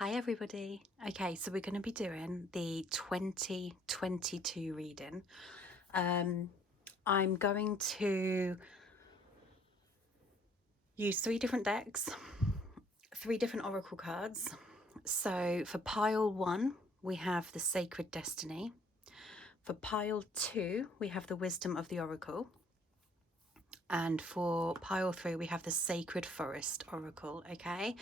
Hi everybody. Okay, so we're going to be doing the 2022 reading. I'm going to use 3 different decks, 3 different oracle cards. So for pile 1, we have the Sacred Destiny. For pile 2, we have the Wisdom of the Oracle. And for pile 3, we have the Sacred Forest Oracle. Okay,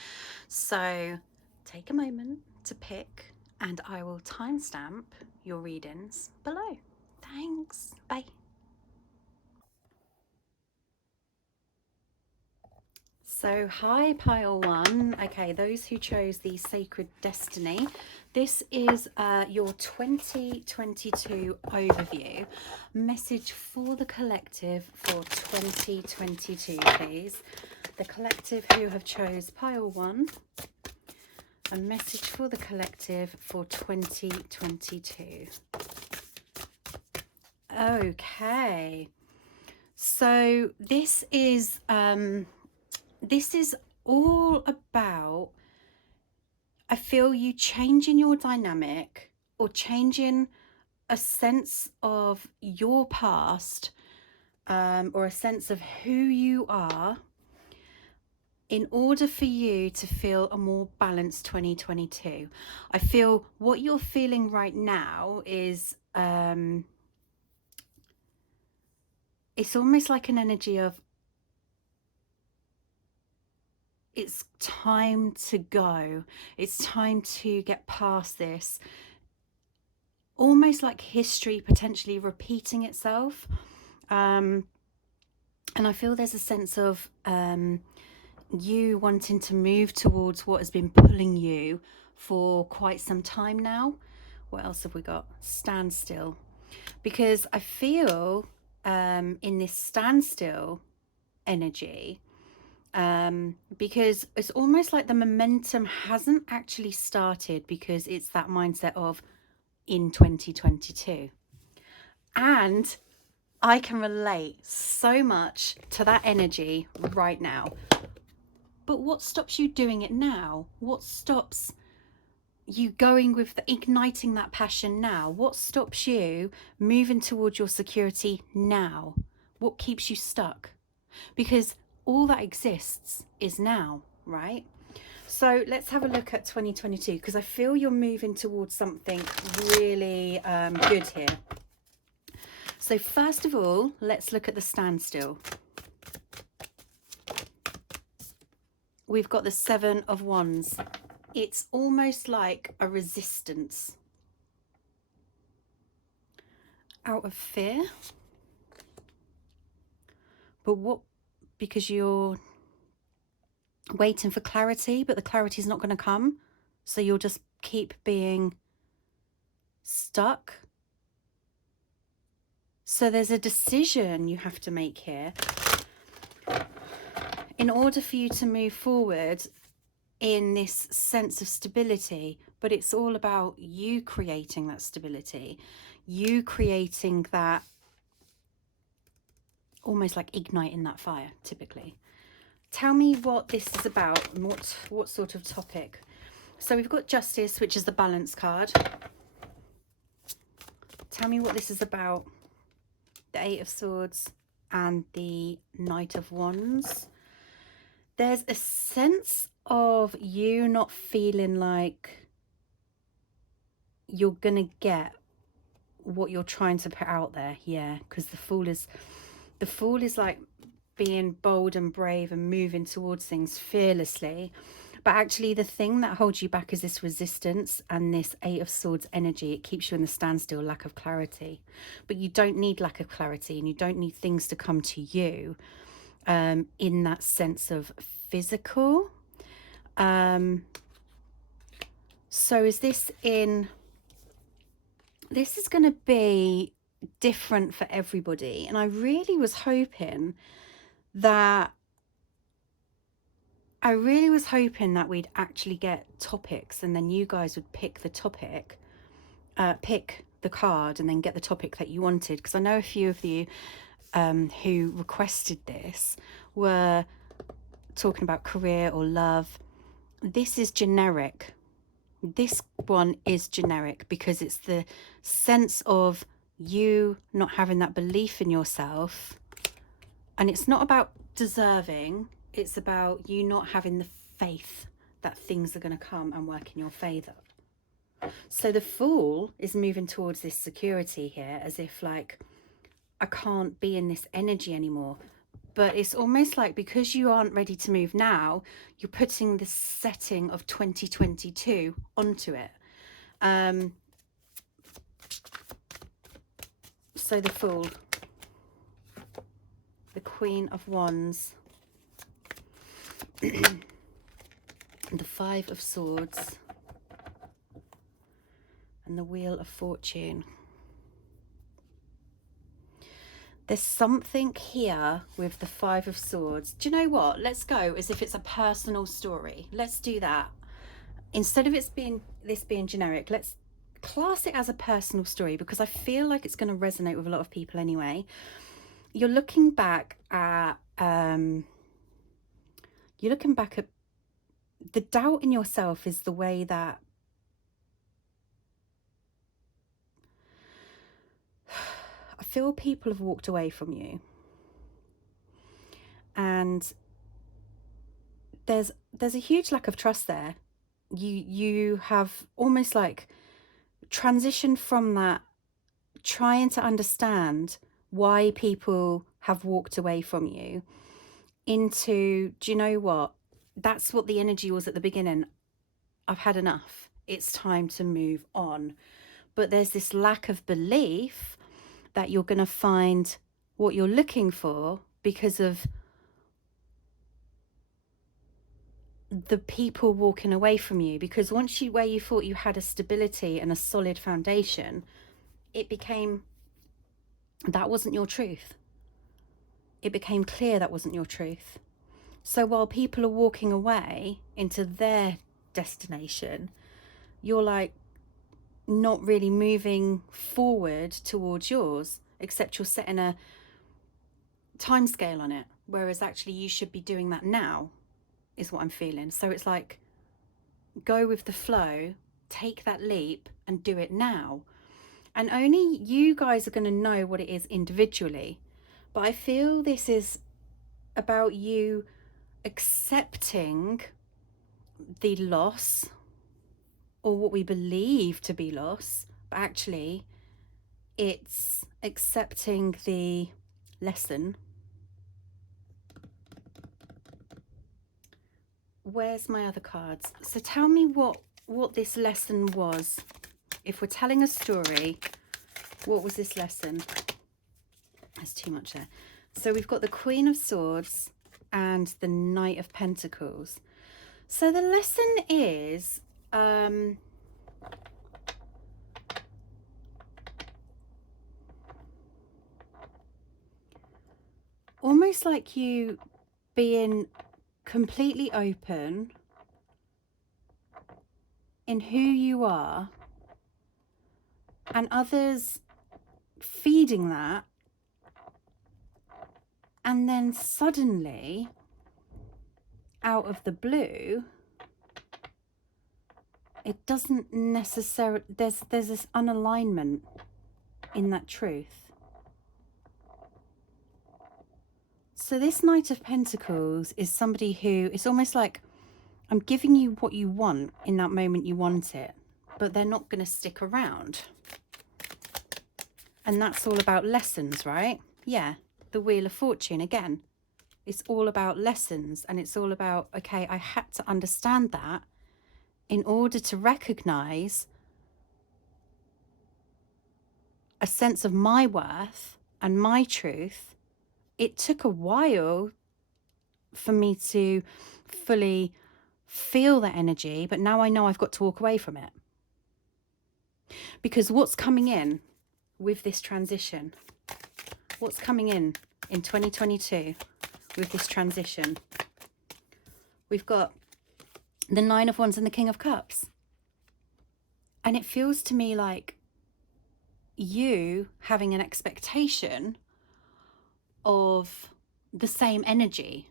so take a moment to pick, and I will timestamp your readings below. Thanks. Bye. So, hi, pile 1. Okay, those who chose the Sacred Destiny, this is your 2022 overview. Message for the collective for 2022, please. The collective who have chose pile 1. A message for the collective for 2022. Okay, so this is all about, I feel, you changing your dynamic or changing a sense of your past, or a sense of who you are, in order for you to feel a more balanced 2022. I feel what you're feeling right now is it's almost like an energy of it's time to go. It's time to get past this. Almost like history potentially repeating itself. And I feel there's a sense of you wanting to move towards what has been pulling you for quite some time now. What else have we got? Standstill. Because I feel in this standstill energy, because it's almost like the momentum hasn't actually started, because it's that mindset of in 2022. And I can relate so much to that energy right now. But what stops you doing it now? What stops you going with igniting that passion now? What stops you moving towards your security now? What keeps you stuck? Because all that exists is now, right? So let's have a look at 2022, because I feel you're moving towards something really good here. So first of all, let's look at the standstill. We've got the 7 of Wands. It's almost like a resistance out of fear. But what? Because you're waiting for clarity, but the clarity is not going to come. So you'll just keep being stuck. So there's a decision you have to make here in order for you to move forward in this sense of stability. But it's all about you creating that stability, you creating that, almost like igniting that fire, typically. Tell me what this is about and what sort of topic. So we've got Justice, which is the balance card. Tell me what this is about. The 8 of Swords and the Knight of Wands. There's a sense of you not feeling like you're gonna get what you're trying to put out there. Yeah, because the Fool is like being bold and brave and moving towards things fearlessly. But actually the thing that holds you back is this resistance and this 8 of Swords energy. It keeps you in the standstill, lack of clarity. But you don't need lack of clarity, and you don't need things to come to you in that sense of physical. So is this in... This is going to be different for everybody. And I really was hoping that we'd actually get topics, and then you guys would pick the topic, pick the card, and then get the topic that you wanted. Because I know a few of you who requested this were talking about career or love. This is generic. This one is generic because it's the sense of you not having that belief in yourself. And it's not about deserving, it's about you not having the faith that things are going to come and work in your favor. So the Fool is moving towards this security here, as if like, I can't be in this energy anymore. But it's almost like because you aren't ready to move now, you're putting the setting of 2022 onto it. So the Fool, the Queen of Wands, the Five of Swords, and the Wheel of Fortune. There's something here with the Five of Swords. Do you know what? Let's go as if it's a personal story. Let's do that. Instead of this being generic, let's class it as a personal story, because I feel like it's going to resonate with a lot of people anyway. You're looking back at the doubt in yourself is the way that I feel people have walked away from you, and there's a huge lack of trust there. You have almost like transitioned from that, trying to understand why people have walked away from you, into, do you know what? That's what the energy was at the beginning. I've had enough. It's time to move on. But there's this lack of belief that you're going to find what you're looking for because of the people walking away from you. Because where you thought you had a stability and a solid foundation, it became that wasn't your truth. It became clear that wasn't your truth. So while people are walking away into their destination, you're like not really moving forward towards yours, except you're setting a time scale on it, whereas actually you should be doing that now, is what I'm feeling. So it's like, go with the flow, take that leap and do it now. And only you guys are going to know what it is individually. But I feel this is about you accepting the loss, or what we believe to be loss, but actually it's accepting the lesson. Where's my other cards? So tell me what this lesson was. If we're telling a story, what was this lesson? There's too much there. So we've got the Queen of Swords and the Knight of Pentacles. So the lesson is almost like you being completely open in who you are, and others feeding that, and then suddenly out of the blue, it doesn't necessarily, there's this unalignment in that truth. So this Knight of Pentacles is somebody who is almost like, I'm giving you what you want in that moment you want it, but they're not going to stick around. And that's all about lessons, right? Yeah, the Wheel of Fortune again. It's all about lessons, and it's all about, okay, I had to understand that in order to recognize a sense of my worth and my truth. It took a while for me to fully feel that energy, but now I know I've got to walk away from it. Because what's coming in with this transition? What's coming in 2022 with this transition? We've got the Nine of Wands and the King of Cups. And it feels to me like you having an expectation of the same energy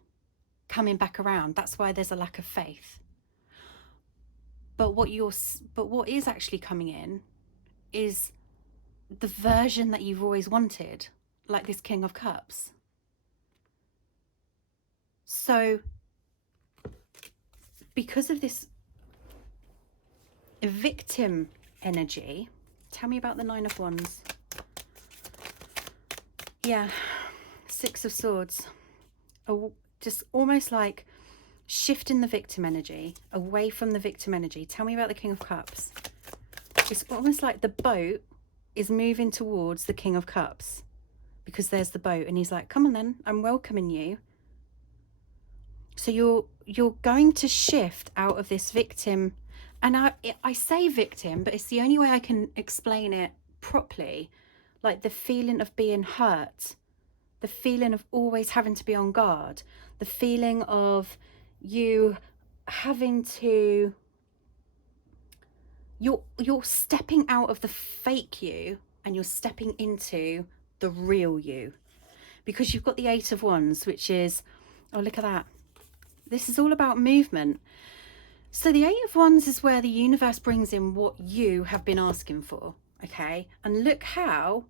coming back around. That's why there's a lack of faith. But what is actually coming in is the version that you've always wanted, like this King of Cups. So because of this victim energy, tell me about the Nine of Wands. Yeah, Six of Swords. Just almost like shifting the victim energy away from the victim energy. Tell me about the King of Cups. It's almost like the boat is moving towards the King of Cups, because there's the boat and he's like, come on then, I'm welcoming you. So you're going to shift out of this victim, and I say victim, but it's the only way I can explain it properly. Like the feeling of being hurt, the feeling of always having to be on guard, the feeling of you having to, you're stepping out of the fake you and you're stepping into the real you, because you've got the Eight of Wands, which is, oh, look at that. This is all about movement. So the Eight of Wands is where the universe brings in what you have been asking for, okay? And look how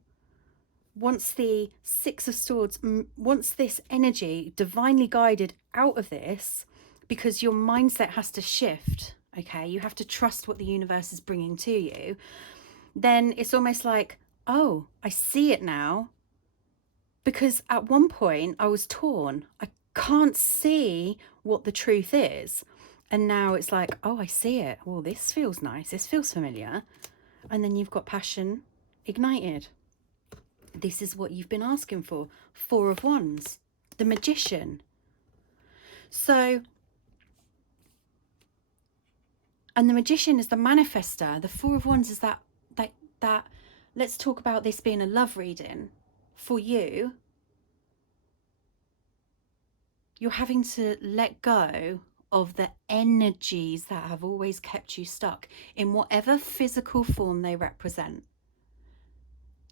once the Six of Swords, once this energy divinely guided out of this, because your mindset has to shift, okay? You have to trust what the universe is bringing to you. Then it's almost like, oh, I see it now. Because at one point I was torn. I can't see what the truth is. And now it's like, oh, I see it. Well, this feels nice. This feels familiar. And then you've got passion ignited. This is what you've been asking for. Four of Wands, the Magician. So, and the Magician is the manifester. The Four of Wands is that let's talk about this being a love reading for you. You're having to let go of the energies that have always kept you stuck in whatever physical form they represent.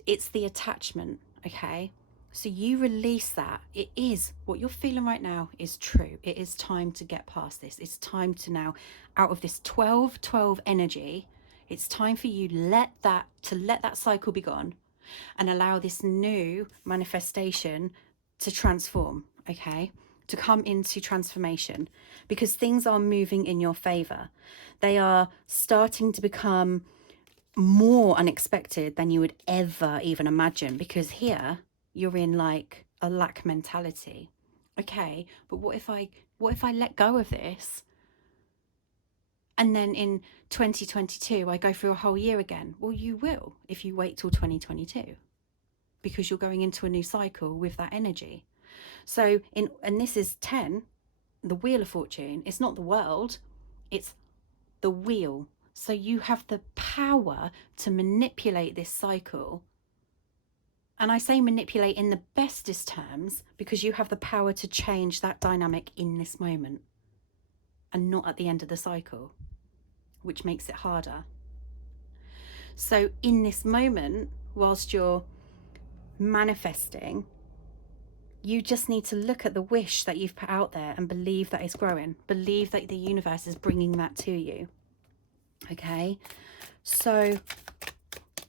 It's the attachment, okay? So you release that. It is what you're feeling right now is true. It is time to get past this. It's time to now, out of this 12-12 energy, it's time for you to let that cycle be gone and allow this new manifestation to transform, okay? To come into transformation, because things are moving in your favor. They are starting to become more unexpected than you would ever even imagine, because here you're in like a lack mentality. Okay, but what if I let go of this, and then in 2022 I go through a whole year again? Well, you will if you wait till 2022, because you're going into a new cycle with that energy. So and this is 10, the Wheel of Fortune. It's not the world, it's the wheel. So you have the power to manipulate this cycle. And I say manipulate in the bestest terms, because you have the power to change that dynamic in this moment and not at the end of the cycle, which makes it harder. So in this moment, whilst you're manifesting, you just need to look at the wish that you've put out there and believe that it's growing. Believe that the universe is bringing that to you. Okay, so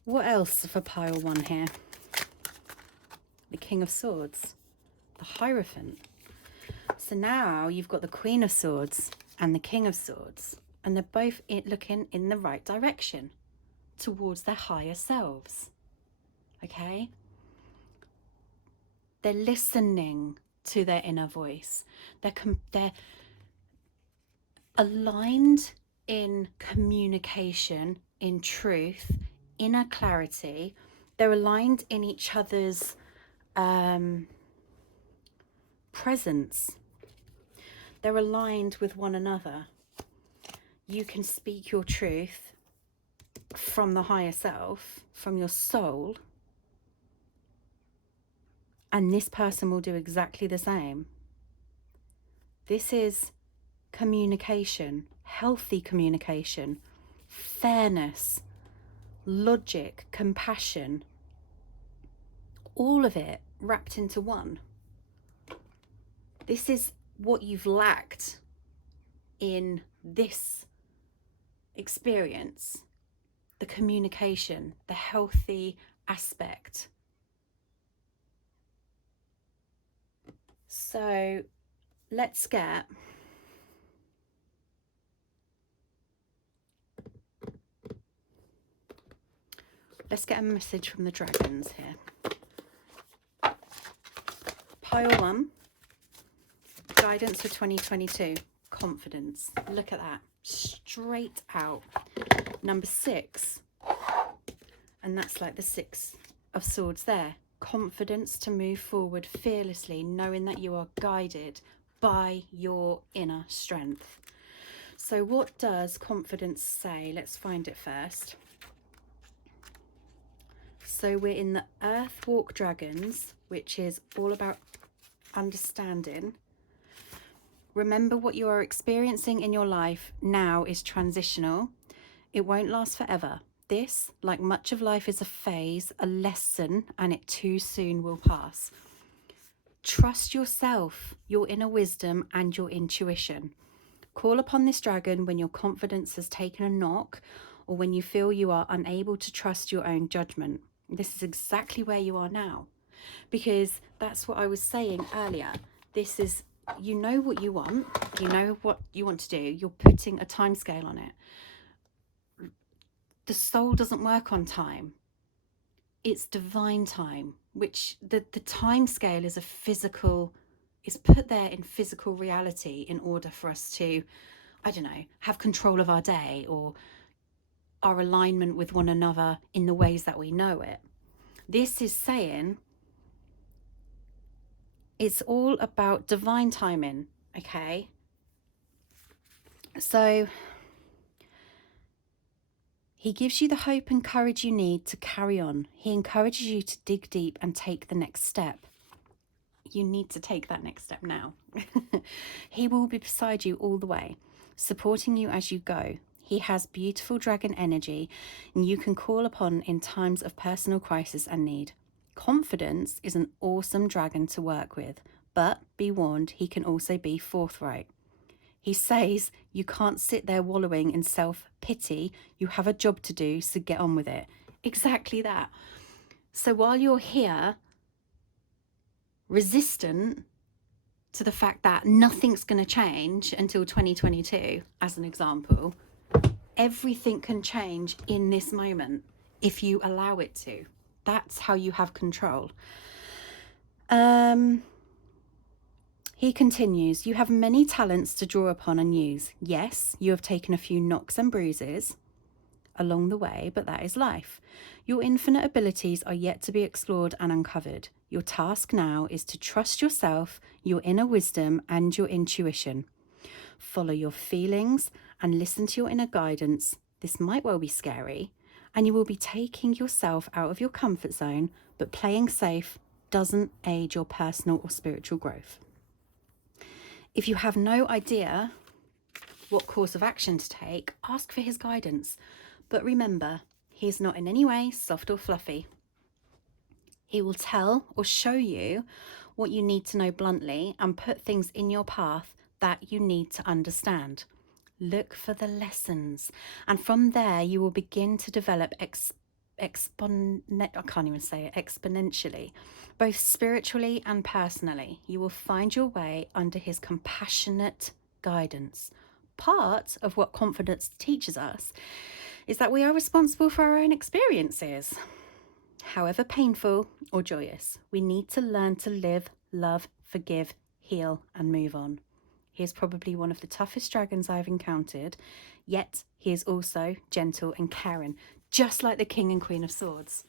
what else for pile one here? The King of Swords, the Hierophant. So now you've got the Queen of Swords and the King of Swords, and they're both looking in the right direction towards their higher selves. Okay, they're listening to their inner voice. They're aligned in communication, in truth, inner clarity. They're aligned in each other's presence. They're aligned with one another. You can speak your truth from the higher self, from your soul, and this person will do exactly the same. This is communication, healthy communication, fairness, logic, compassion, all of it wrapped into one. This is what you've lacked in experience the communication, the healthy aspect. So let's get a message from the dragons here. Pile 1, guidance for 2022, confidence. Look at that, straight out. Number 6, and that's like the 6 of swords there. Confidence to move forward fearlessly, knowing that you are guided by your inner strength. So what does confidence say? Let's find it first. So we're in the Earth Walk Dragons, which is all about understanding. Remember, what you are experiencing in your life now is transitional. It won't last forever. This, like much of life, is a phase, a lesson, and it too soon will pass. Trust yourself, your inner wisdom, and your intuition. Call upon this dragon when your confidence has taken a knock, or when you feel you are unable to trust your own judgment. This is exactly where you are now, because that's what I was saying earlier. This is, you know what you want, you know what you want to do, you're putting a time scale on it. The soul doesn't work on time. It's divine time, which the time scale is a physical, is put there in physical reality in order for us to, I don't know, have control of our day or our alignment with one another in the ways that we know it. This is saying it's all about divine timing, okay? So he gives you the hope and courage you need to carry on. He encourages you to dig deep and take the next step. You need to take that next step now. He will be beside you all the way, supporting you as you go. He has beautiful dragon energy, and you can call upon in times of personal crisis and need. Confidence is an awesome dragon to work with, but be warned, he can also be forthright. He says you can't sit there wallowing in self-pity. You have a job to do, so get on with it. Exactly that. So while you're here, resistant to the fact that nothing's going to change until 2022, as an example, everything can change in this moment if you allow it to. That's how you have control. He continues, you have many talents to draw upon and use. Yes, you have taken a few knocks and bruises along the way, but that is life. Your infinite abilities are yet to be explored and uncovered. Your task now is to trust yourself, your inner wisdom, and your intuition. Follow your feelings and listen to your inner guidance. This might well be scary, and you will be taking yourself out of your comfort zone, but playing safe doesn't aid your personal or spiritual growth. If you have no idea what course of action to take, ask for his guidance. But remember, he is not in any way soft or fluffy. He will tell or show you what you need to know bluntly and put things in your path that you need to understand. Look for the lessons, and from there you will begin to develop exponentially, both spiritually and personally. You will find your way under his compassionate guidance. Part of what confidence teaches us is that we are responsible for our own experiences, however painful or joyous. We need to learn to live, love, forgive, heal, and move on. He is probably one of the toughest dragons I've encountered, yet he is also gentle and caring, just like the King and Queen of Swords.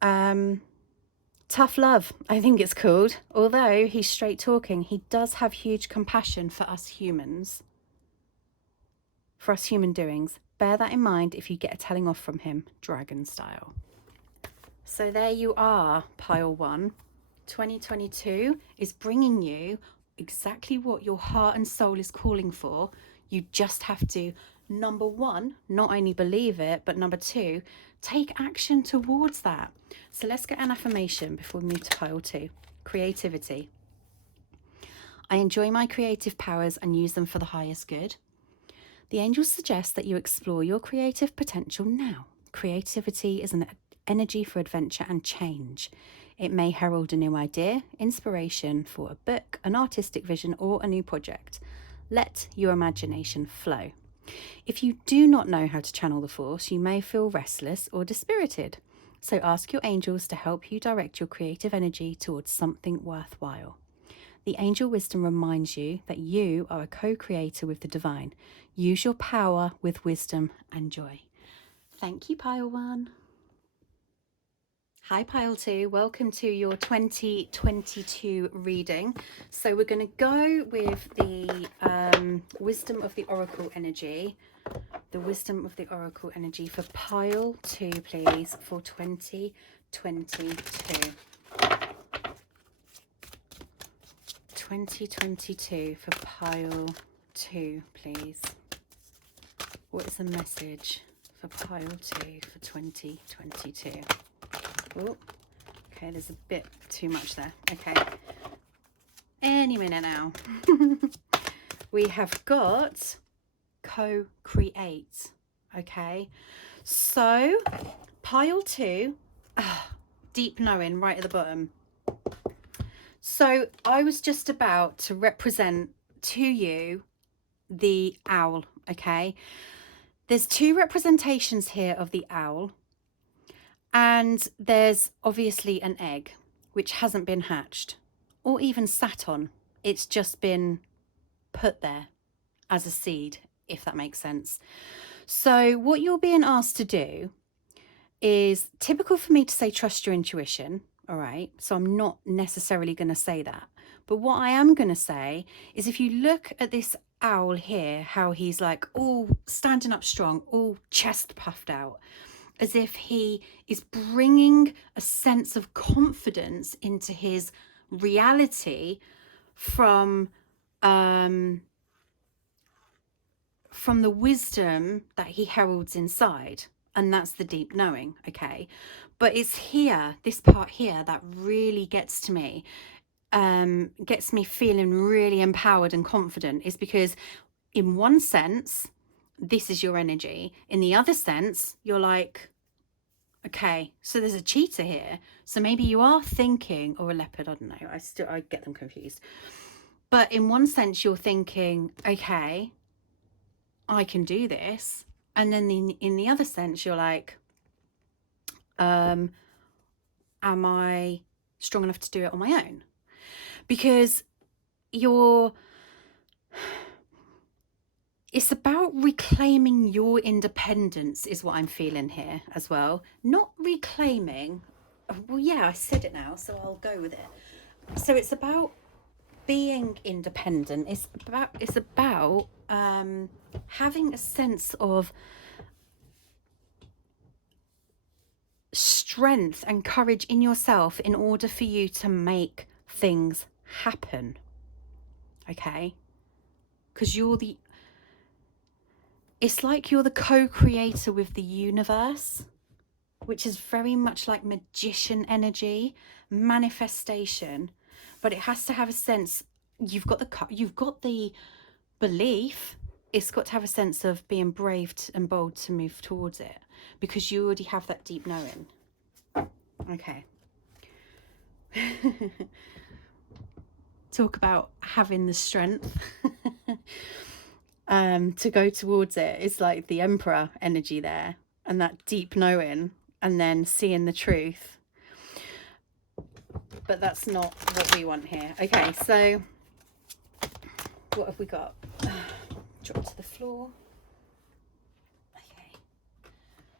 Tough love, I think it's called. Although he's straight talking, he does have huge compassion for us humans, for us human doings. Bear that in mind if you get a telling off from him, dragon style. So there you are, pile 1. 2022 is bringing you exactly what your heart and soul is calling for. You just have to, number 1, not only believe it, but number 2, take action towards that. So let's get an affirmation before we move to pile 2. Creativity. I enjoy my creative powers and use them for the highest good. The angels suggest that you explore your creative potential now. Creativity is an energy for adventure and change. It may herald a new idea, inspiration for a book, an artistic vision, or a new project. Let your imagination flow. If you do not know how to channel the force, you may feel restless or dispirited. So ask your angels to help you direct your creative energy towards something worthwhile. The angel wisdom reminds you that you are a co-creator with the divine. Use your power with wisdom and joy. Thank you, Pile 1. Hi, Pile 2. Welcome to your 2022 reading. So we're going to go with the wisdom of the oracle energy. The wisdom of the oracle energy for Pile 2, please, for 2022. 2022 for Pile 2, please. What is the message for Pile 2 for 2022? Oh, okay, there's a bit too much there. Okay, any minute now. We have got co-create. Okay, so Pile 2, deep knowing right at the bottom. So I was just about to represent to you the owl, okay? There's two representations here of the owl, and there's obviously an egg which hasn't been hatched or even sat on. It's just been put there as a seed, if that makes sense. So what you're being asked to do is typical for me to say trust your intuition. All right, so I'm not necessarily going to say that. But what I am going to say is if you look at this owl here, how he's like all standing up strong, all chest puffed out, as if he is bringing a sense of confidence into his reality from the wisdom that he heralds inside. And that's the deep knowing, okay? But it's here, this part here, that really gets to me, gets me feeling really empowered and confident, is because in one sense, this is your energy. In the other sense, you're like, okay, so there's a cheetah here. So maybe you are thinking, or a leopard, I don't know, I get them confused. But in one sense, you're thinking, okay, I can do this. And then in the other sense, you're like, am I strong enough to do it on my own? Because it's about reclaiming your independence is what I'm feeling here as well. Not reclaiming. Well, yeah, I said it now, so I'll go with it. So it's about being independent. It's about having a sense of strength and courage in yourself in order for you to make things happen. Okay? Because it's like you're the co-creator with the universe, which is very much like magician energy, manifestation, but it has to have a sense. You've got the belief. It's got to have a sense of being brave and bold to move towards it, because you already have that deep knowing. Okay. Talk about having the strength to go towards it. It's like the emperor energy there, and that deep knowing, and then seeing the truth. But that's not what we want here. Okay, so what have we got? Drop to the floor. Okay,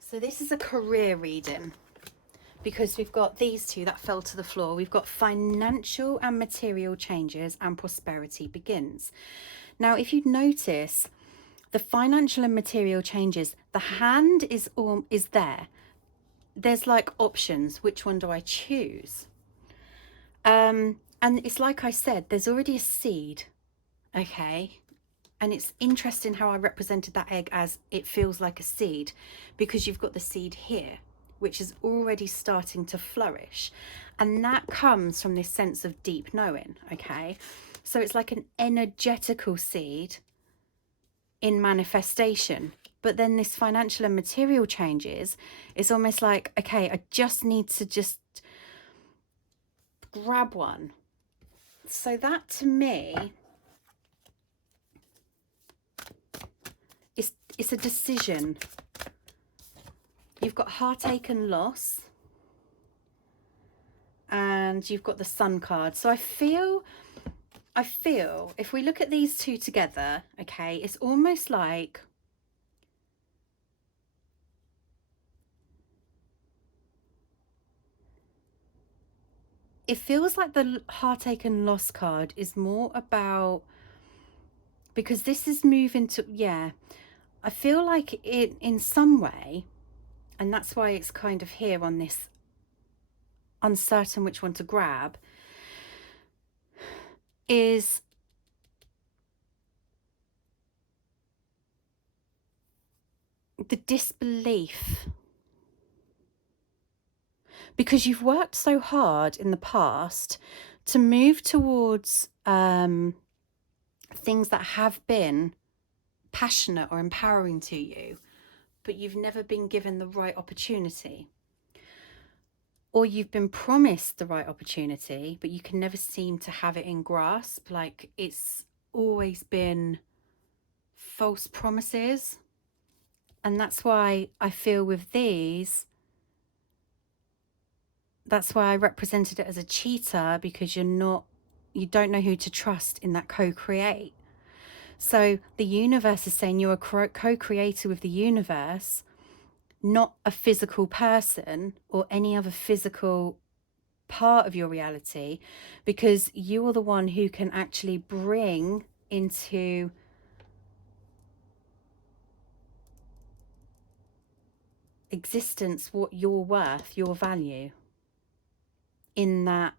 so this is a career reading, because we've got these two that fell to the floor. We've got financial and material changes and prosperity begins. Now, if you'd notice, the financial and material changes, the hand is there. There's like options. Which one do I choose? And it's like I said, there's already a seed. Okay. And it's interesting how I represented that egg as it feels like a seed, because you've got the seed here, which is already starting to flourish. And that comes from this sense of deep knowing, okay? So it's like an energetical seed in manifestation. But then this financial and material changes. It's almost like, okay, I just need to just grab one. So that to me is, it's a decision. You've got heartache and loss, and you've got the Sun card. So I feel if we look at these two together, okay, it's almost like it feels like the heartache and loss card is more about, because this is moving to, yeah, I feel like it in some way, and that's why it's kind of here on this uncertain which one to grab, is the disbelief. Because you've worked so hard in the past to move towards things that have been passionate or empowering to you, but you've never been given the right opportunity. Or you've been promised the right opportunity, but you can never seem to have it in grasp. Like it's always been false promises. And that's why I feel with these, that's why I represented it as a cheater, because you don't know who to trust in that co-create. So the universe is saying you're a co-creator with the universe, not a physical person or any other physical part of your reality, because you are the one who can actually bring into existence what you're worth, your value in that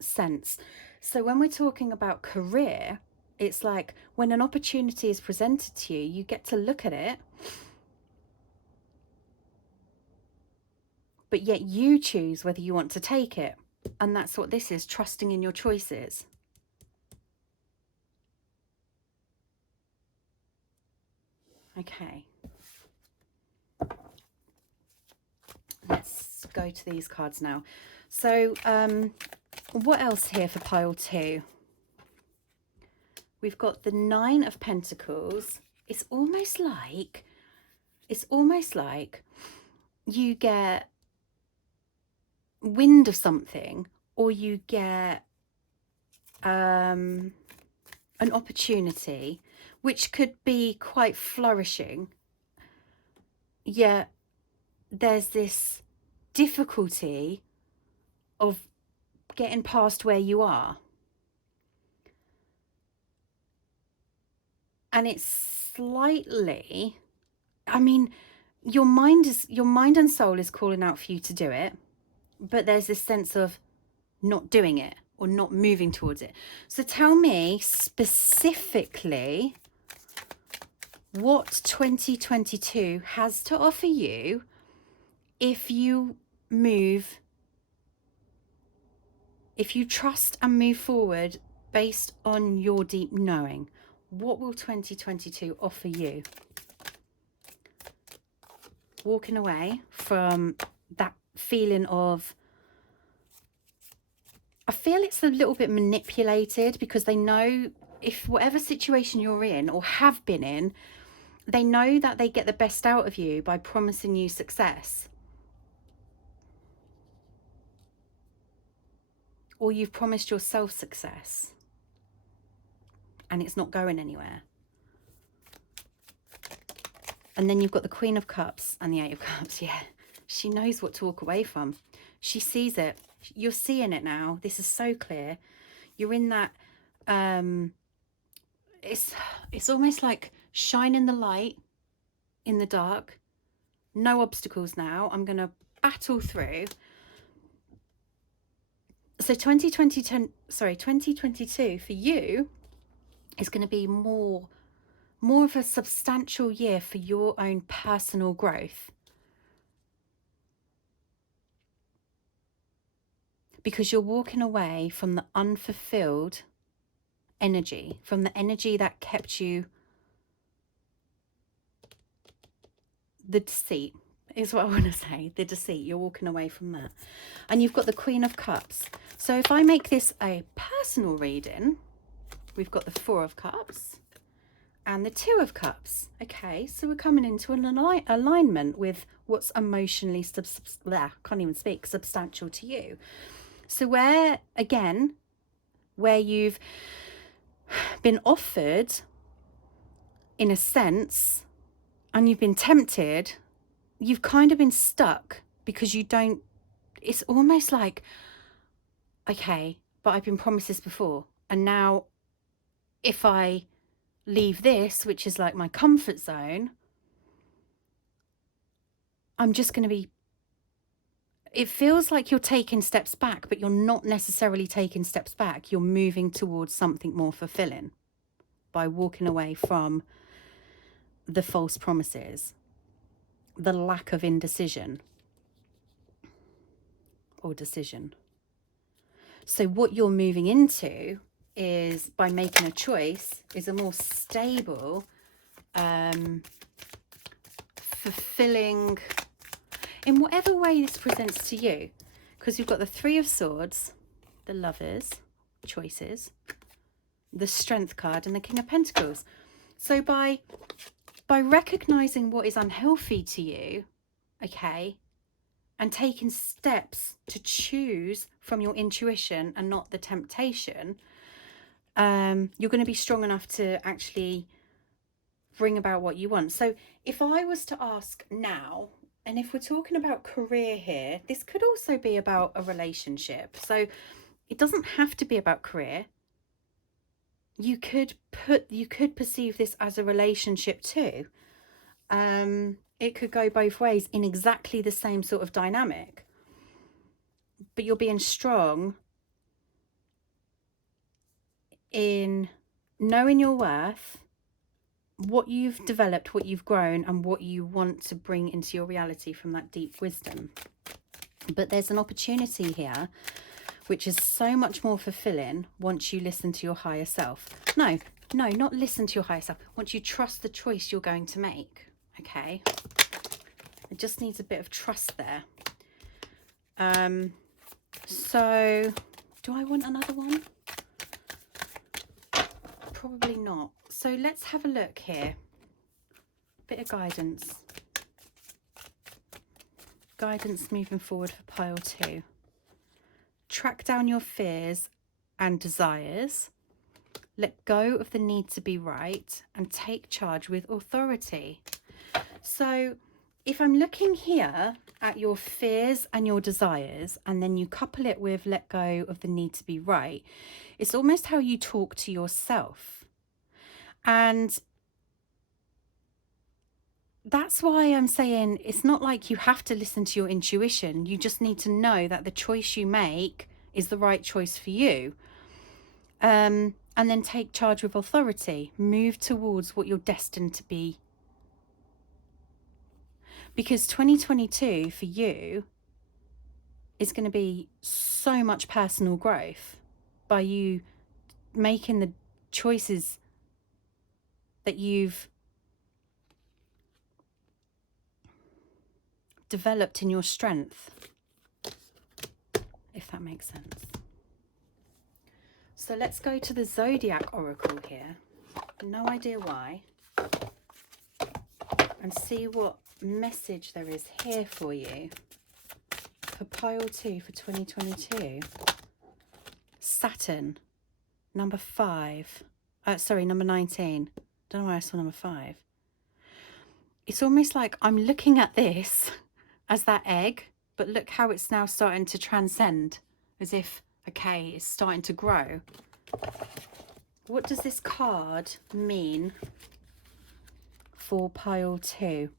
sense. So when we're talking about career, it's like when an opportunity is presented to you, you get to look at it, but yet you choose whether you want to take it. And that's what this is, trusting in your choices. Okay. Let's go to these cards now. So what else here for pile 2? We've got the 9 of Pentacles. It's almost like you get wind of something, or you get an opportunity which could be quite flourishing, yet there's this difficulty of getting past where you are. And it's slightly, I mean, your mind and soul is calling out for you to do it, but there's this sense of not doing it or not moving towards it. So tell me specifically what 2022 has to offer you if you move, if you trust and move forward based on your deep knowing. What will 2022 offer you? Walking away from that feeling of, I feel it's a little bit manipulated, because they know if whatever situation you're in or have been in, they know that they get the best out of you by promising you success. Or you've promised yourself success and it's not going anywhere. And then you've got the Queen of Cups and the Eight of Cups. Yeah, she knows what to walk away from. She sees it. You're seeing it now. This is so clear. You're in that, it's almost like shining the light in the dark. No obstacles now. I'm going to battle through. So 2022 for you is going to be more of a substantial year for your own personal growth. Because you're walking away from the unfulfilled energy, from the energy that kept you the deceit is what I want to say. The deceit, you're walking away from that. And you've got the Queen of Cups. So if I make this a personal reading, we've got the Four of Cups and the Two of Cups. Okay, so we're coming into an alignment with what's emotionally substantial to you. So where you've been offered, in a sense, and you've been tempted, you've kind of been stuck because you don't, it's almost like, okay, but I've been promised this before, and now if I leave this, which is like my comfort zone, I'm just going to be, it feels like you're taking steps back, but you're not necessarily taking steps back. You're moving towards something more fulfilling by walking away from the false promises, the lack of indecision or decision. So what you're moving into is, by making a choice, is a more stable, fulfilling, in whatever way this presents to you. Because you've got the Three of Swords, the Lovers, choices, the Strength card, and the King of Pentacles. So by recognizing what is unhealthy to you, okay, and taking steps to choose from your intuition and not the temptation, you're going to be strong enough to actually bring about what you want. So if I was to ask now, and if we're talking about career here, this could also be about a relationship. So it doesn't have to be about career. You could perceive this as a relationship too. It could go both ways in exactly the same sort of dynamic. But you're being strong in knowing your worth, what you've developed, what you've grown, and what you want to bring into your reality from that deep wisdom. But there's an opportunity here which is so much more fulfilling once you listen to your higher self. No, not listen to your higher self. Once you trust the choice you're going to make. Okay, it just needs a bit of trust there. So do I want another one? Probably not. So let's have a look here. Bit of guidance. Guidance moving forward for pile 2. Track down your fears and desires. Let go of the need to be right and take charge with authority. So if I'm looking here at your fears and your desires, and then you couple it with let go of the need to be right, it's almost how you talk to yourself. And that's why I'm saying it's not like you have to listen to your intuition. You just need to know that the choice you make is the right choice for you. And then take charge with authority. Move towards what you're destined to be. Because 2022 for you is going to be so much personal growth by you making the choices that you've developed in your strength, if that makes sense. So let's go to the Zodiac Oracle here. No idea why. And see what message there is here for you for pile 2 for 2022. Saturn, number 5. Number 19. Don't know why I saw number 5. It's almost like I'm looking at this as that egg, but look how it's now starting to transcend, as if, okay, it's starting to grow. What does this card mean for pile 2?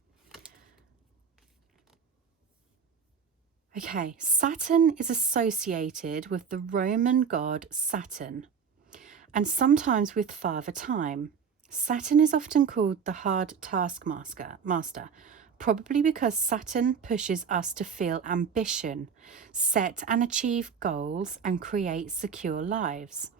Okay, Saturn is associated with the Roman god Saturn, and sometimes with Father Time. Saturn is often called the hard taskmaster, probably because Saturn pushes us to feel ambition, set and achieve goals, and create secure lives.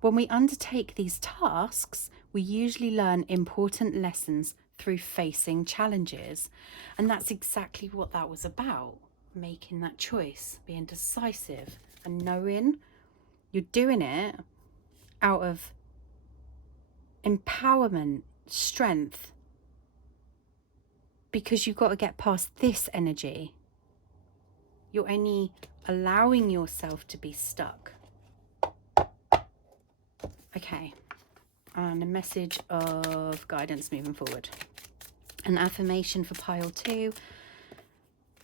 When we undertake these tasks, we usually learn important lessons through facing challenges. And that's exactly what that was about, making that choice, being decisive and knowing you're doing it out of empowerment, strength, because you've got to get past this energy. You're only allowing yourself to be stuck. Okay, and a message of guidance moving forward. An affirmation for pile 2.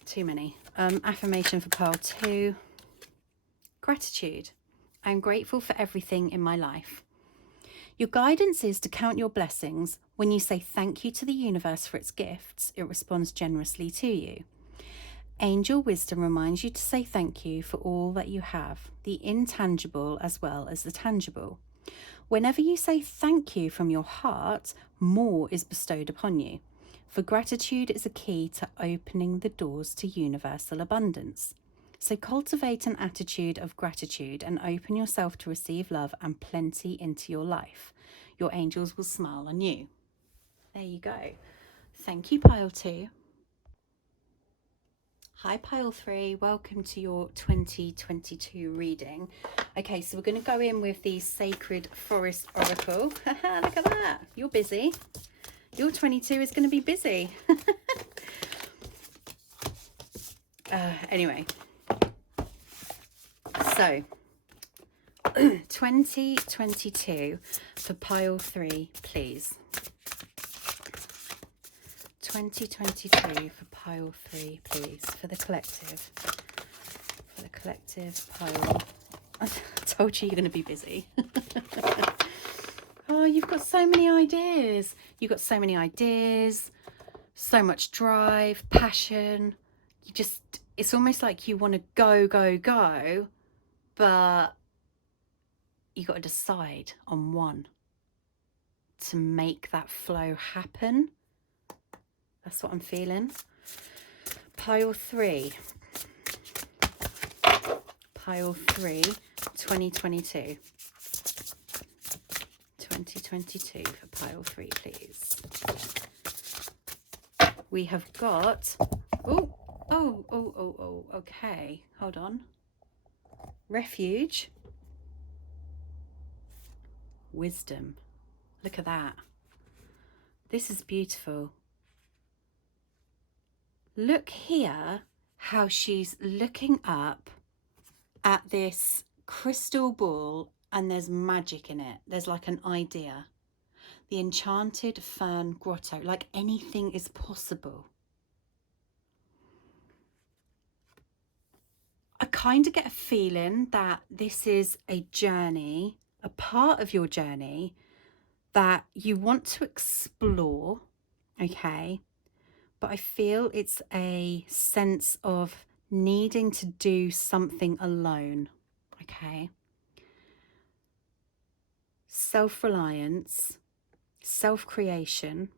Too many. Affirmation for pile 2. Gratitude. I'm grateful for everything in my life. Your guidance is to count your blessings. When you say thank you to the universe for its gifts, it responds generously to you. Angel wisdom reminds you to say thank you for all that you have, the intangible as well as the tangible. Whenever you say thank you from your heart, more is bestowed upon you. For gratitude is a key to opening the doors to universal abundance. So cultivate an attitude of gratitude and open yourself to receive love and plenty into your life. Your angels will smile on you. There you go. Thank you, pile 2. Hi, pile 3. Welcome to your 2022 reading. Okay, so we're going to go in with the Sacred Forest Oracle. Look at that. You're busy. Your 22 is going to be busy. Anyway. So, 2022 for pile 3, please. 2022 for pile 3, please. For the collective. For the collective pile. I told you you're going to be busy. Oh, you've got so many ideas. You've got so many ideas, so much drive, passion. It's almost like you want to go, go, go. But you got to decide on one to make that flow happen. That's what I'm feeling. Pile 3. Pile 3, 2022. 2022 for pile 3, please. We have got... Oh, okay. Hold on. Refuge. Wisdom. Look at that. This is beautiful. Look here how she's looking up at this crystal ball and there's magic in it. There's like an idea. The Enchanted Fern Grotto. Like anything is possible. I kind of get a feeling that this is a journey, a part of your journey that you want to explore, okay? But I feel it's a sense of needing to do something alone, okay? Self-reliance, self-creation.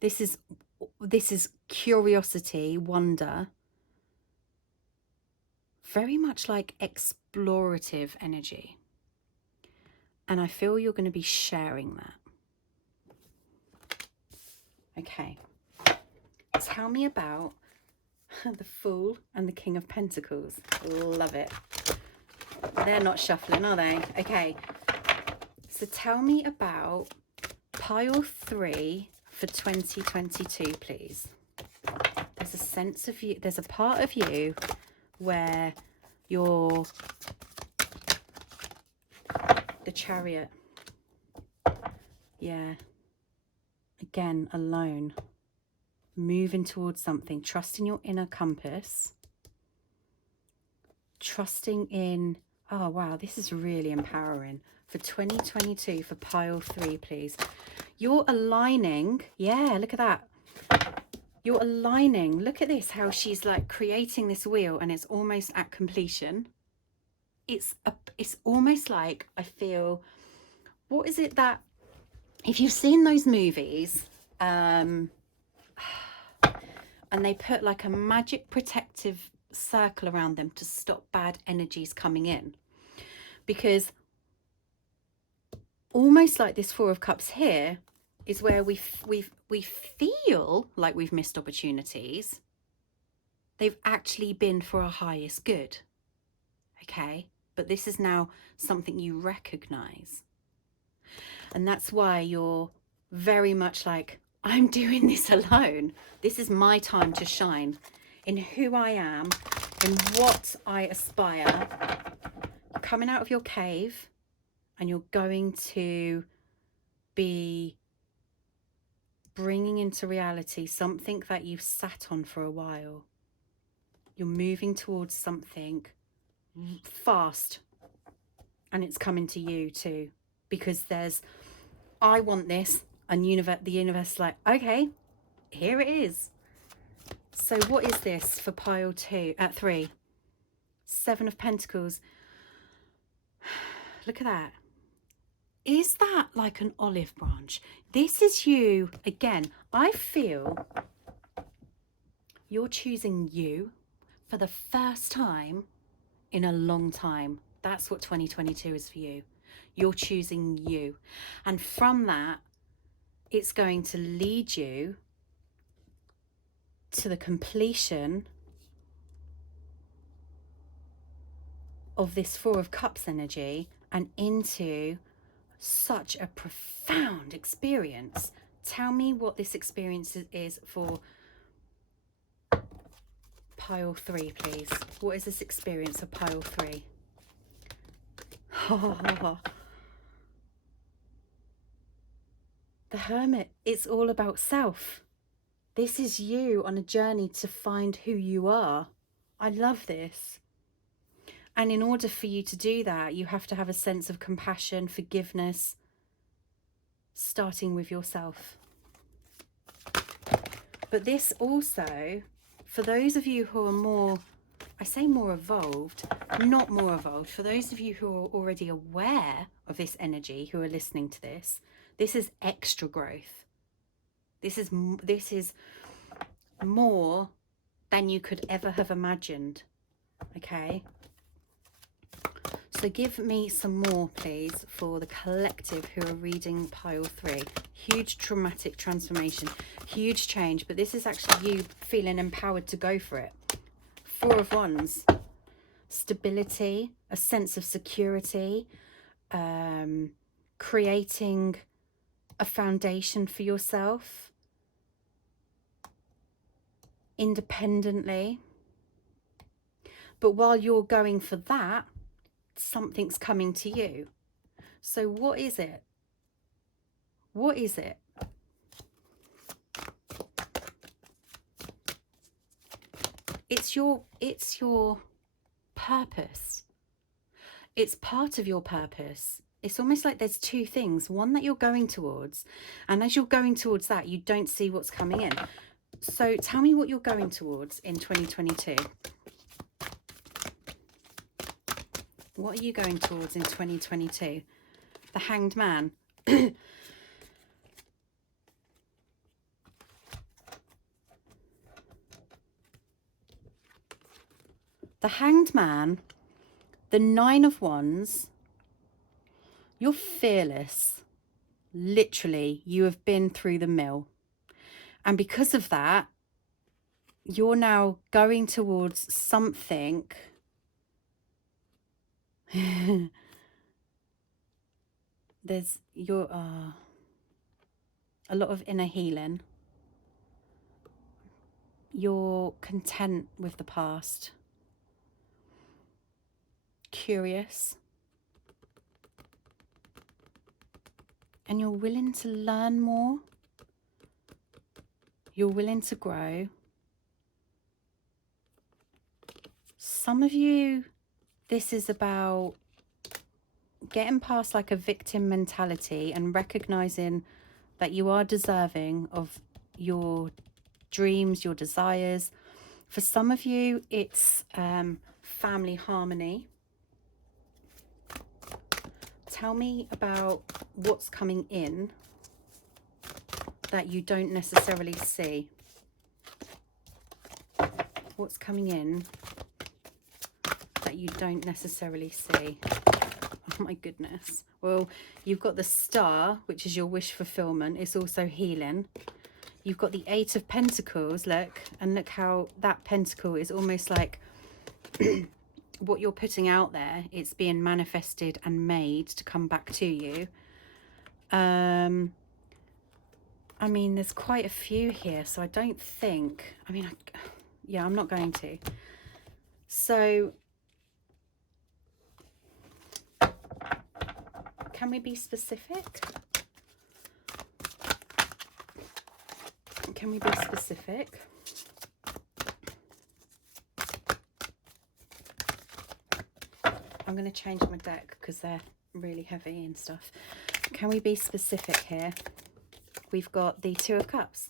This is curiosity, wonder. Very much like explorative energy. And I feel you're going to be sharing that. Okay. Tell me about the Fool and the King of Pentacles. Love it. They're not shuffling, are they? Okay. So tell me about pile 3 for 2022, please. There's a sense of you. There's a part of you where you're the Chariot. Yeah. Again, alone. Moving towards something. Trusting your inner compass. Trusting in... Oh, wow. This is really empowering. For 2022, for pile 3, please. You're aligning. Yeah, look at that. You're aligning. Look at this, how she's like creating this wheel and it's almost at completion. It's almost like, I feel, what is it that, if you've seen those movies, and they put like a magic protective circle around them to stop bad energies coming in. Because almost like this 4 of Cups here, is where we feel like we've missed opportunities. They've actually been for our highest good. Okay? But this is now something you recognize. And that's why you're very much like, I'm doing this alone. This is my time to shine in who I am, in what I aspire. You're coming out of your cave and you're going to be bringing into reality something that you've sat on for a while. You're moving towards something fast, and it's coming to you too, because there's, I want this, and the universe is like, okay, here it is. So what is this for pile 3? 7 of Pentacles. Look at that. Is that like an olive branch? This is you again. I feel you're choosing you for the first time in a long time. That's what 2022 is for you. You're choosing you. And from that, it's going to lead you to the completion of this 4 of Cups energy and into such a profound experience. Tell me what this experience is for pile 3, please. What is this experience of pile 3? The Hermit. It's all about self. This is you on a journey to find who you are. I love this. And in order for you to do that, you have to have a sense of compassion, forgiveness, starting with yourself. But this also, for those of you who are more, I say more evolved, not more evolved, for those of you who are already aware of this energy, who are listening to this is extra growth. This is more than you could ever have imagined. Okay? So give me some more, please, for the collective who are reading pile 3. Huge traumatic transformation, huge change, but this is actually you feeling empowered to go for it. 4 of Wands, stability, a sense of security, creating a foundation for yourself independently. But while you're going for that, something's coming to you. So what is it? What is it? It's your purpose. It's part of your purpose. It's almost like there's 2 things, one that you're going towards, and as you're going towards that, you don't see what's coming in. So tell me what you're going towards in 2022. What are you going towards in 2022? The Hanged Man. The Hanged Man, the 9 of Wands. You're fearless. Literally, you have been through the mill. And because of that, you're now going towards something. There's a lot of inner healing. You're content with the past. Curious. And you're willing to learn more. You're willing to grow. Some of you, this is about getting past like a victim mentality and recognizing that you are deserving of your dreams, your desires. For some of you, it's family harmony. Tell me about what's coming in that you don't necessarily see. What's coming in that you don't necessarily see? Oh my goodness. Well, you've got the Star, which is your wish fulfillment. It's also healing. You've got the Eight of Pentacles, look, and look how that pentacle is almost like what you're putting out there. It's being manifested and made to come back to you. I mean, there's quite a few here, so I don't think, I mean, yeah, I'm not going to. So, can we be specific? Can we be specific? I'm going to change my deck because they're really heavy and stuff. Can we be specific here? We've got the Two of Cups.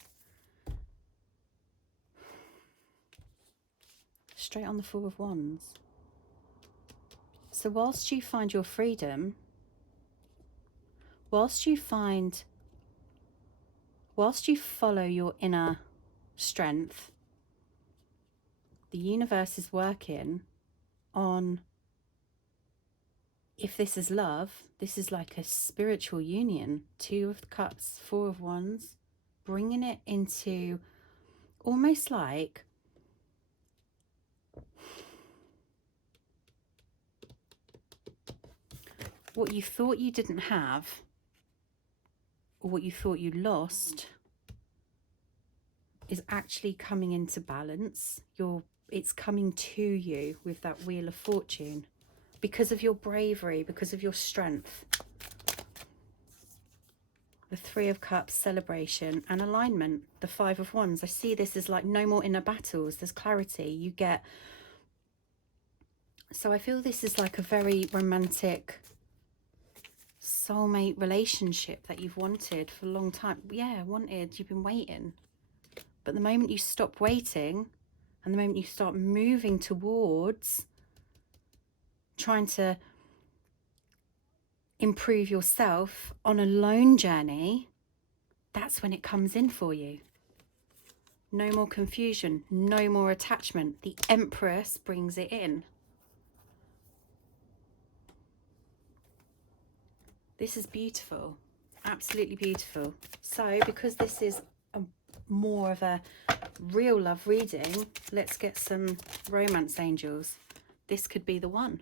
Straight on the Four of Wands. So whilst you find your freedom, whilst you follow your inner strength, the universe is working on, if this is love, this is like a spiritual union. Two of Cups, Four of Wands, bringing it into almost like what you thought you didn't have, or what you thought you lost, is actually coming into balance. It's coming to you with that Wheel of Fortune because of your bravery, because of your strength. The Three of Cups, celebration and alignment. The Five of Wands. I see this as like no more inner battles. There's clarity. You get... So I feel this is like a very romantic soulmate relationship that you've wanted for a long time. Yeah, wanted. You've been waiting. But the moment you stop waiting and the moment you start moving towards trying to improve yourself on a lone journey, that's when it comes in for you. No more confusion, no more attachment. The Empress brings it in. This is beautiful, absolutely beautiful. So because this is more of a real love reading, let's get some romance angels. This could be the one.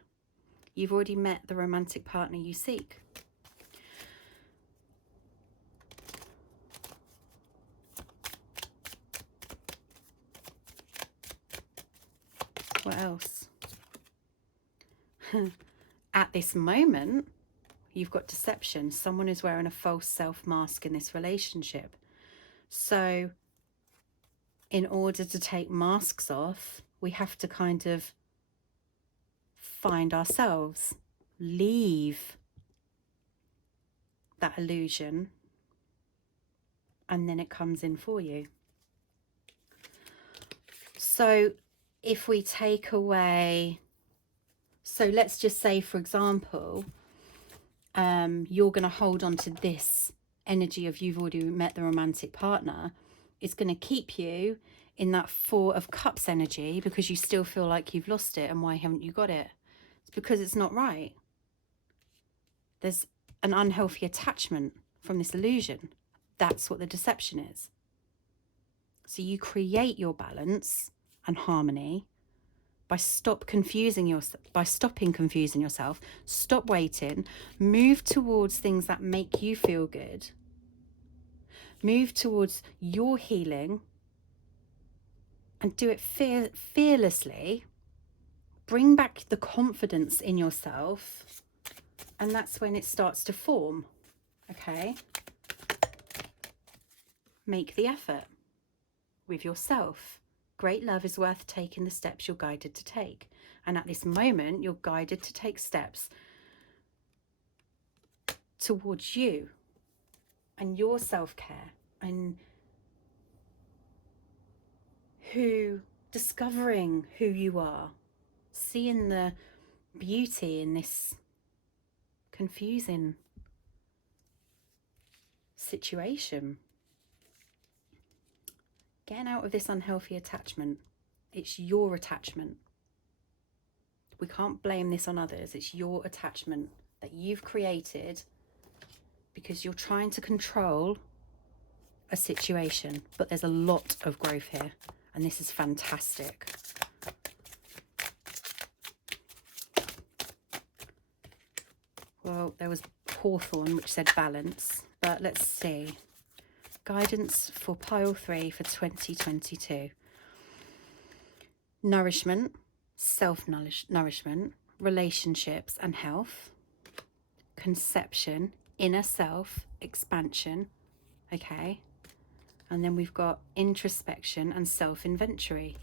You've already met the romantic partner you seek. What else? At this moment, you've got deception. Someone is wearing a false self mask in this relationship. So in order to take masks off, we have to kind of find ourselves, leave that illusion, and then it comes in for you. So if we take away, so let's just say, for example, you're going to hold on to this energy of you've already met the romantic partner. It's going to keep you in that Four of Cups energy because you still feel like you've lost it. And why haven't you got it? It's because it's not right. There's an unhealthy attachment from this illusion. That's what the deception is. So you create your balance and harmony by stopping confusing yourself, stop waiting, move towards things that make you feel good, move towards your healing, and do it fearlessly. Bring back the confidence in yourself, and that's when it starts to form. Okay? Make the effort with yourself. Great love is worth taking the steps you're guided to take. And at this moment, you're guided to take steps towards you and your self-care and discovering who you are, seeing the beauty in this confusing situation. Getting out of this unhealthy attachment. It's your attachment. We can't blame this on others. It's your attachment that you've created because you're trying to control a situation, but there's a lot of growth here, and this is fantastic. Well, there was Hawthorn, which said balance, but let's see. Guidance for pile 3 for 2022. Nourishment, self-nourishment, relationships and health. Conception, inner self, expansion. Okay. And then we've got introspection and self-inventory.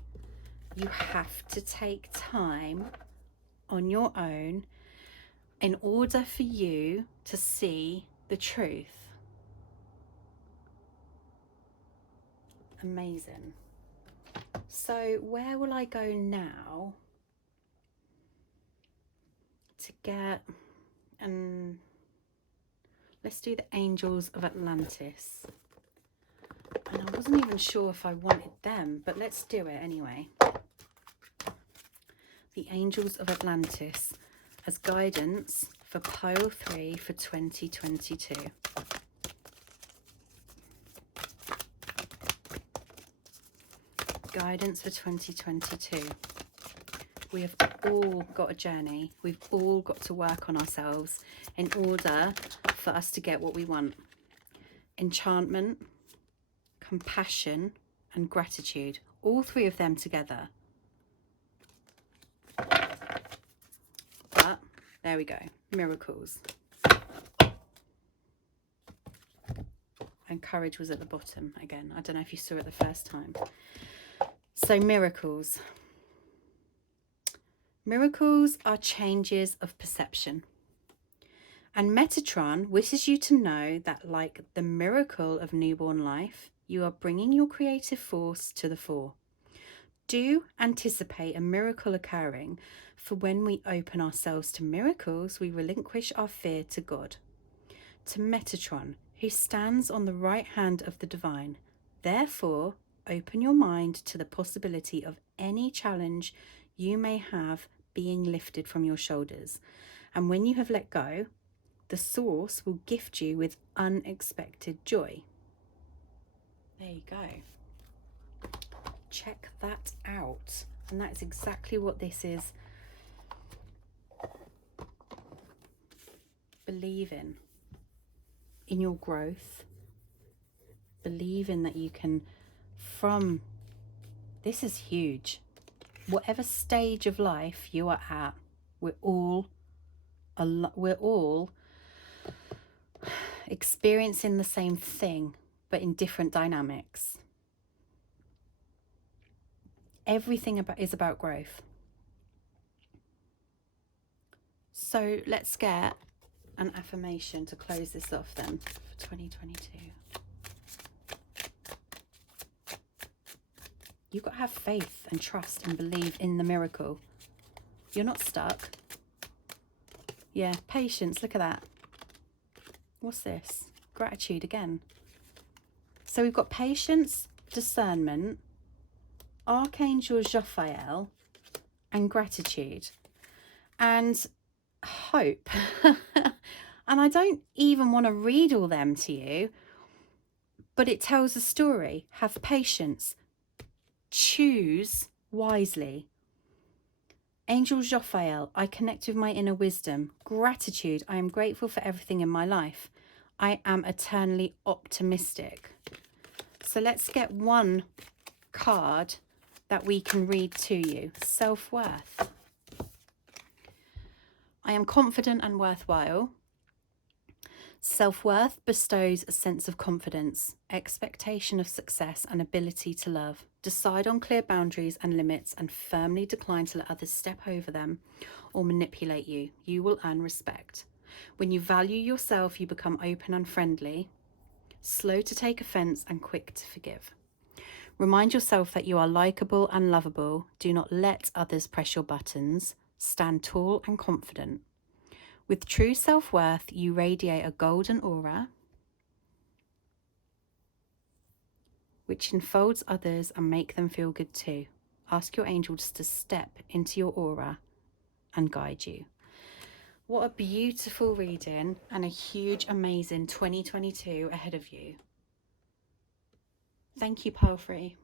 You have to take time on your own in order for you to see the truth. Amazing. So where will I go now to get, and let's do the Angels of Atlantis. And I wasn't even sure if I wanted them, but let's do it anyway. The Angels of Atlantis as guidance for pile 3 for 2022. Guidance for 2022. We have all got a journey. We've all got to work on ourselves in order for us to get what we want. Enchantment, compassion, and gratitude. All three of them together. But there we go. Miracles. And courage was at the bottom again. I don't know if you saw it the first time. So miracles. Miracles are changes of perception. And Metatron wishes you to know that, like the miracle of newborn life, you are bringing your creative force to the fore. Do anticipate a miracle occurring, for when we open ourselves to miracles, we relinquish our fear to God. To Metatron, who stands on the right hand of the divine. Therefore, open your mind to the possibility of any challenge you may have being lifted from your shoulders. And when you have let go, the source will gift you with unexpected joy. There you go. Check that out. And that's exactly what this is. Believe in your growth. Believe in that you can, this is huge. Whatever stage of life you are at, we're all experiencing the same thing, but in different dynamics. Everything is about growth. So let's get an affirmation to close this off then for 2022. You've got to have faith and trust and believe in the miracle. You're not stuck. Yeah, patience, look at that. What's this? Gratitude again. So we've got patience, discernment, Archangel Jophiel, and gratitude. And hope. And I don't even want to read all them to you, but it tells a story. Have patience. Choose wisely. Angel Jophiel, I connect with my inner wisdom. Gratitude, I am grateful for everything in my life. I am eternally optimistic. So let's get one card that we can read to you. Self-worth. I am confident and worthwhile. Self-worth bestows a sense of confidence, expectation of success, and ability to love. Decide on clear boundaries and limits and firmly decline to let others step over them or manipulate you. You will earn respect. When you value yourself, you become open and friendly, slow to take offense and quick to forgive. Remind yourself that you are likable and lovable. Do not let others press your buttons. Stand tall and confident. With true self-worth, you radiate a golden aura which enfolds others and make them feel good too. Ask your angels to step into your aura and guide you. What a beautiful reading and a huge, amazing 2022 ahead of you. Thank you, Pile Free.